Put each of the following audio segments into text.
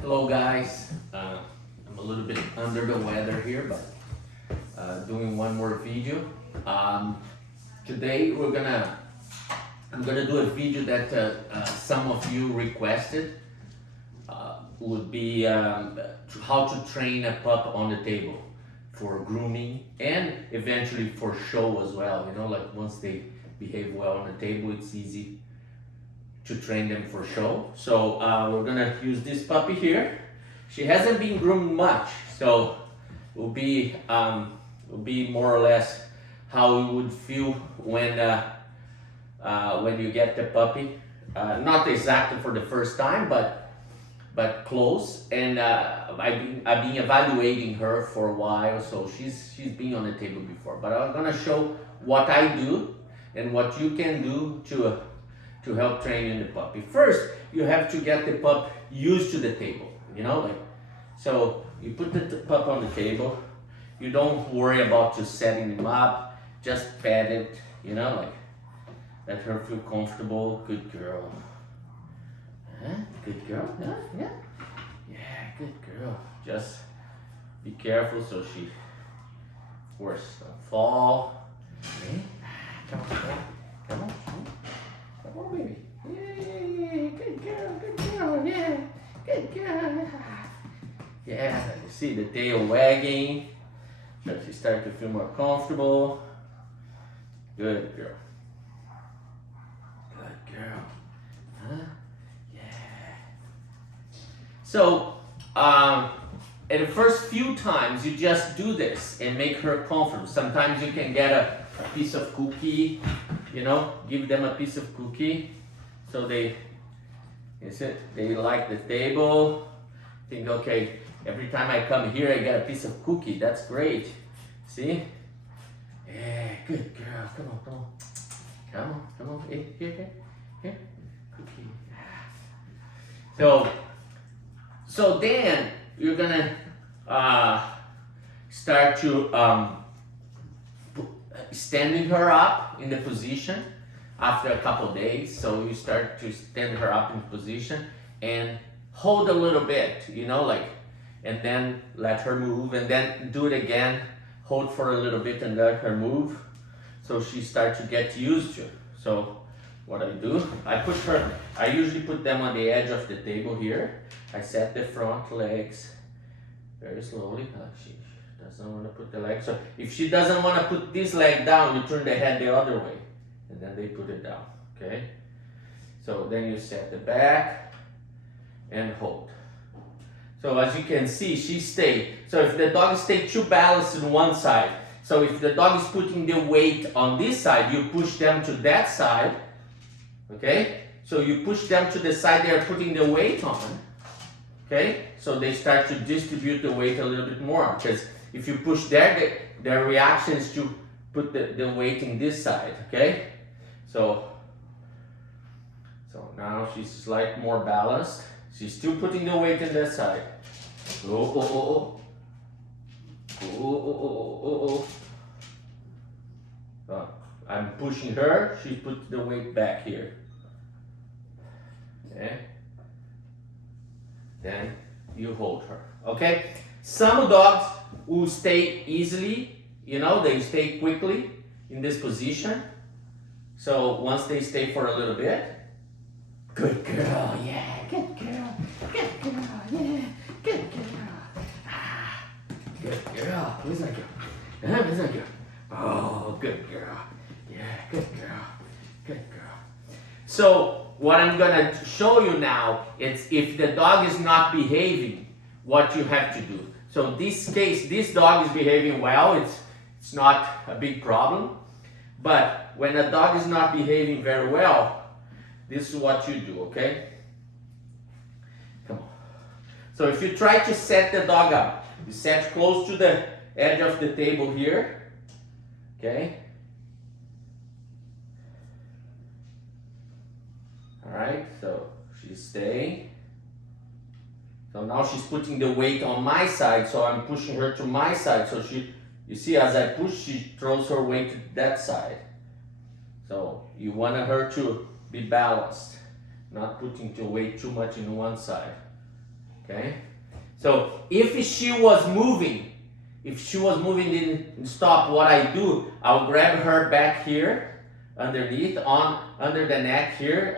Hello guys, I'm a little bit under the weather here, but doing one more video. Today I'm gonna do a video that some of you requested. Would be how to train a pup on the table for grooming and eventually for show as well. You know, like once they behave well on the table, it's easy to train them for show. So we're gonna use this puppy here. She hasn't been groomed much, so will be more or less how you would feel when you get the puppy. Not exactly for the first time, but close. And I've been evaluating her for a while, so she's been on the table before. But I'm gonna show what I do and what you can do to help training the puppy. First, you have to get the pup used to the table, you know, like, so you put the pup on the table, you don't worry about just setting him up, just pet it, you know, like, let her feel comfortable. Good girl. Huh? Good girl, huh? Yeah? Yeah, good girl. Just be careful so she, of course, don't fall. Okay? Come on, come on, come on. Come on, baby. Yeah, good girl, yeah, good girl. Yeah, you see the tail wagging, so she starts to feel more comfortable. Good girl. Good girl. Huh? Yeah. So, in the first few times, you just do this and make her comfortable. Sometimes you can get a piece of cookie, you know, give them a piece of cookie so they like the table. Think, okay, every time I come here I get a piece of cookie. That's great. See? Yeah, good girl. Come on, come on. Come on. Here. Cookie. So then you're gonna start to standing her up in the position after a couple of days. So you start to stand her up in position and hold a little bit, you know, like, and then let her move, and then do it again, hold for a little bit and let her move, so she starts to get used to it. So what I do, I usually put them on the edge of the table here. I set the front legs very slowly. She doesn't want to put the leg. So if she doesn't want to put this leg down, you turn the head the other way, and then they put it down, okay? So then you set the back and hold. So as you can see, she stayed. So if the dog stay too balanced on one side, so if the dog is putting the weight on this side, you push them to that side, okay? So you push them to the side they are putting the weight on, okay? So they start to distribute the weight a little bit more, because if you push there, their reaction is to put the weight in this side, okay? So now she's slightly more balanced. She's still putting the weight in that side. Oh. I'm pushing her, she puts the weight back here. Okay? Then you hold her. Okay? Some dogs will stay easily, you know, they stay quickly in this position. So once they stay for a little bit, good girl, yeah, good girl, yeah, good girl. Good girl. Where's that girl? Where's that girl? Oh, good girl. Yeah, good girl. Good girl. So what I'm gonna show you now is if the dog is not behaving, what you have to do. So in this case, this dog is behaving well. It's not a big problem. But when a dog is not behaving very well, this is what you do, okay? Come on. So if you try to set the dog up, you set close to the edge of the table here, okay? All right, so she's staying. So now she's putting the weight on my side, so I'm pushing her to my side. So you see, as I push, she throws her weight to that side. So you want her to be balanced, not putting the weight too much in one side. Okay? So if she was moving, didn't stop, what I do, I'll grab her back here, underneath, under the neck here,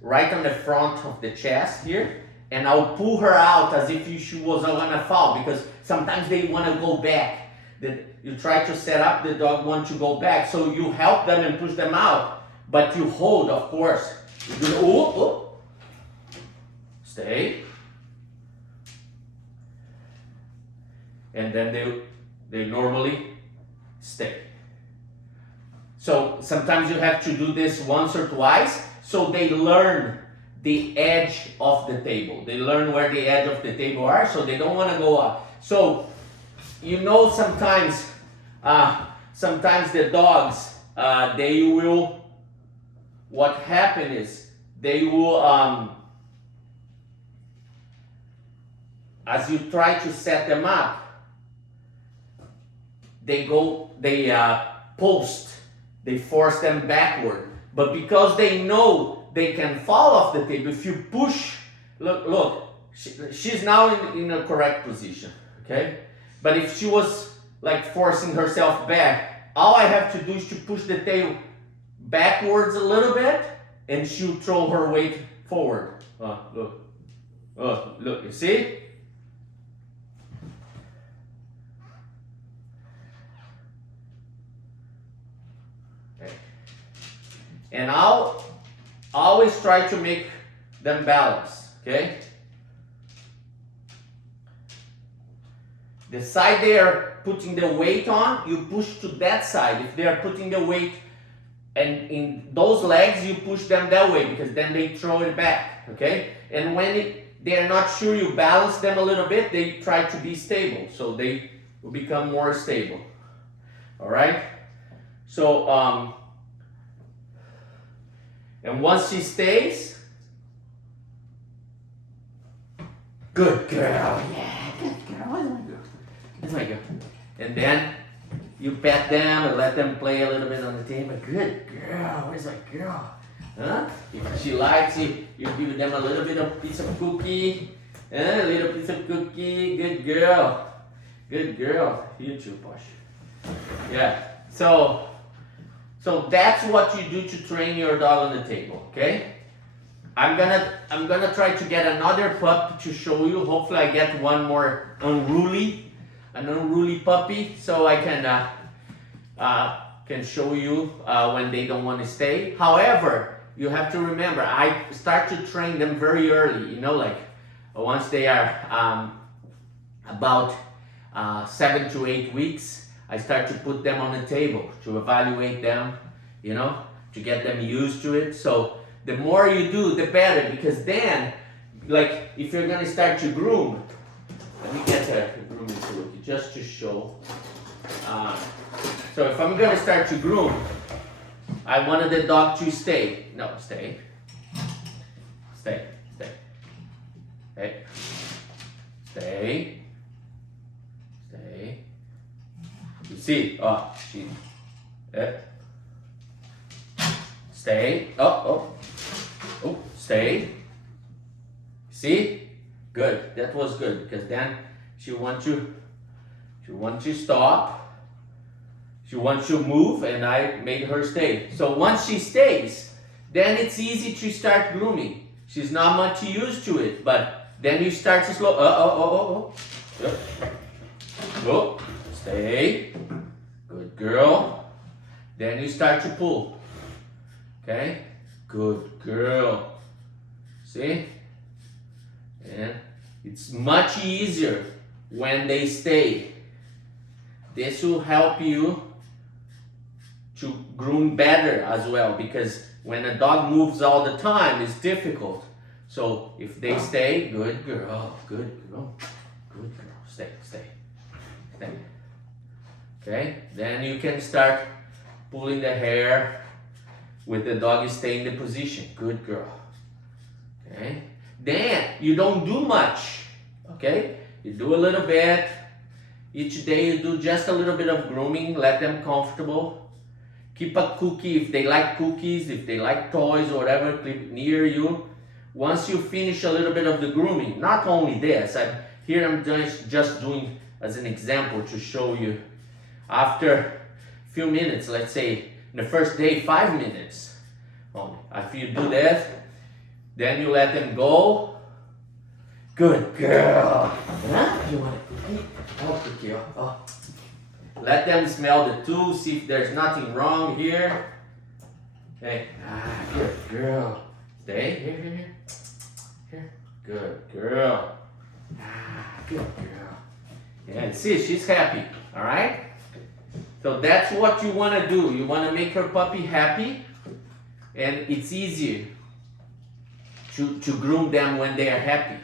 right on the front of the chest here, and I'll pull her out as if she was gonna fall, because sometimes they wanna go back. You try to set up, the dog wants to go back, so you help them and push them out, but you hold, of course. You do, oh. Stay. And then they normally stay. So sometimes you have to do this once or twice, so they learn the edge of the table. They learn where the edge of the table are, so they don't want to go up. So, sometimes the dogs, they will, what happen is, they will, as you try to set them up, they post, they force them backward. But because they know they can fall off the table, if you push, look, she's now in a correct position, okay? But if she was like forcing herself back, all I have to do is to push the tail backwards a little bit, and she'll throw her weight forward. Look, you see? And I'll always try to make them balance, okay? The side they are putting the weight on, you push to that side. If they are putting the weight and in those legs, you push them that way, because then they throw it back, okay? And when they are not sure, you balance them a little bit, they try to be stable, so they will become more stable, all right? So, and once she stays, good girl, yeah, good girl, that's my girl. And then you pet them and let them play a little bit on the table. Good girl, where's my girl? Huh? If she likes it, you give them a little bit of piece of cookie, a little piece of cookie. Good girl, you too, Posh. Yeah. So that's what you do to train your dog on the table, okay? I'm gonna try to get another pup to show you. Hopefully I get one more unruly puppy, so I can show you when they don't want to stay. However, you have to remember, I start to train them very early, like once they are about 7 to 8 weeks, I start to put them on the table to evaluate them, to get them used to it. So the more you do, the better, because then, like, if you're gonna start to groom, let me get the grooming tool just to show. So if I'm gonna start to groom, I wanted the dog to stay. No, stay. Stay. You see? Stay. Stay. See? Good. That was good, because then she wants to stop. She wants to move, and I made her stay. So once she stays, then it's easy to start grooming. She's not much used to it, but then you start to slow. Go. Stay. Good girl. Then you start to pull. Okay? Good girl. See? And it's much easier when they stay. This will help you to groom better as well, because when a dog moves all the time, it's difficult. So if they stay, good girl. Stay. Okay? Then you can start pulling the hair with the dog staying in the position. Good girl. Okay? Then you don't do much. Okay? You do a little bit. Each day you do just a little bit of grooming. Let them comfortable. Keep a cookie if they like cookies, if they like toys or whatever, keep near you. once you finish a little bit of the grooming, not only this, here I'm just doing as an example to show you, after a few minutes, let's say in the first day 5 minutes only, after you do that, then you let them go. Good girl. Huh? You want a cookie? Oh, cookie. Oh. Let them smell the tool, see if there's nothing wrong here. Okay. Good girl. Stay here. Here. Good girl. Good girl. Yeah, see, she's happy. All right? So that's what you want to do. You want to make your puppy happy, and it's easier to groom them when they are happy,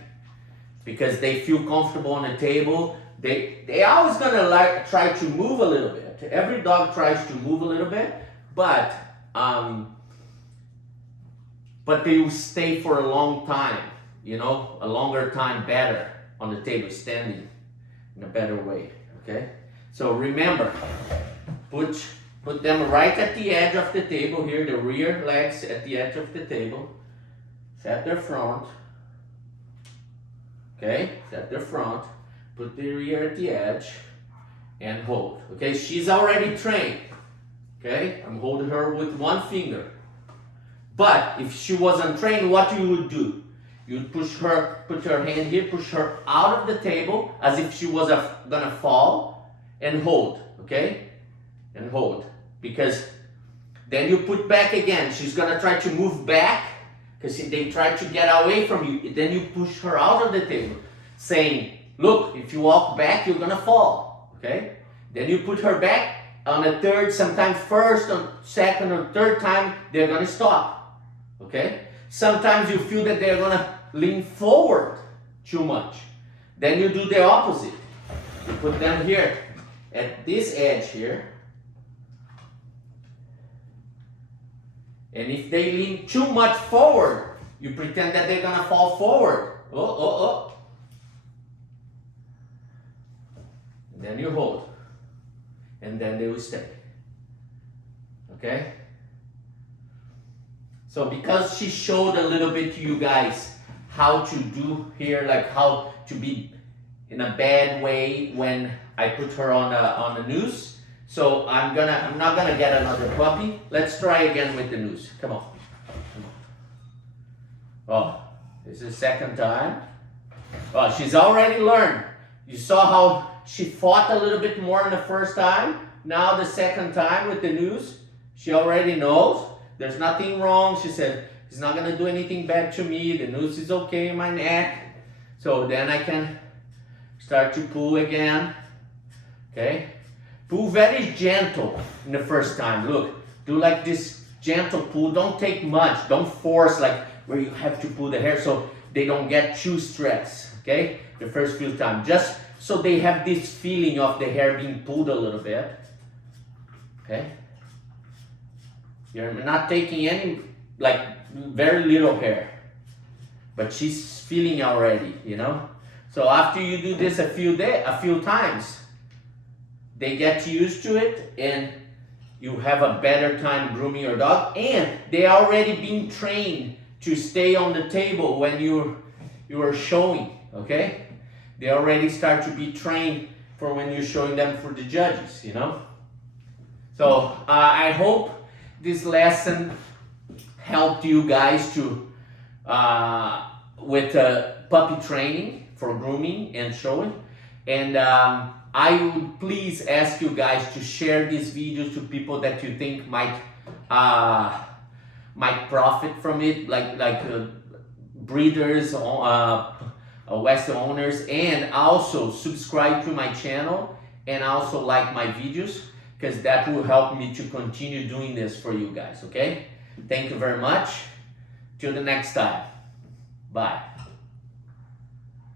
because they feel comfortable on the table. They always gonna try to move a little bit. Every dog tries to move a little bit, but they will stay for a long time. You know, a longer time better on the table, standing in a better way. Okay. So remember, put them right at the edge of the table here, the rear legs at the edge of the table. Set their front. Okay, set their front. Put the rear at the edge and hold. Okay, she's already trained. Okay, I'm holding her with one finger. But if she wasn't trained, what you would do? You'd push her, put your hand here, push her out of the table as if she was gonna fall, and hold. Okay, and hold, because then you put back again. She's gonna try to move back because they try to get away from you. Then you push her out of the table, saying, look, if you walk back, you're gonna fall. Okay? Then you put her back on the third, sometimes first or second or third time, they're gonna stop. Okay? Sometimes you feel that they're gonna lean forward too much. Then you do the opposite. You put them here at this edge here. And if they lean too much forward, you pretend that they're gonna fall forward. Oh. And then you hold. And then they will stay. Okay? So because she showed a little bit to you guys how to do here, like how to be in a bad way when I put her on a noose. So I'm not gonna get another puppy. Let's try again with the noose. Come on. Oh, this is the second time. Oh, she's already learned. You saw how she fought a little bit more in the first time. Now the second time with the noose, she already knows. There's nothing wrong. She said, he's not gonna do anything bad to me. The noose is okay in my neck. So then I can start to pull again. Okay? Pull very gentle in the first time. Look, do like this gentle pull. Don't take much. Don't force like where you have to pull the hair so they don't get too stressed. Okay? The first few times. Just so they have this feeling of the hair being pulled a little bit. Okay? You're not taking any, like very little hair. But she's feeling already, you know? So after you do this a few times, they get used to it, and you have a better time grooming your dog, and they are already being trained to stay on the table when you are showing, okay? They already start to be trained for when you're showing them for the judges, you know? So I hope this lesson helped you guys to with puppy training for grooming and showing, and I would please ask you guys to share these videos to people that you think might profit from it, like breeders, westie owners, and also subscribe to my channel and also like my videos, because that will help me to continue doing this for you guys. Okay? Thank you very much. Till the next time. Bye.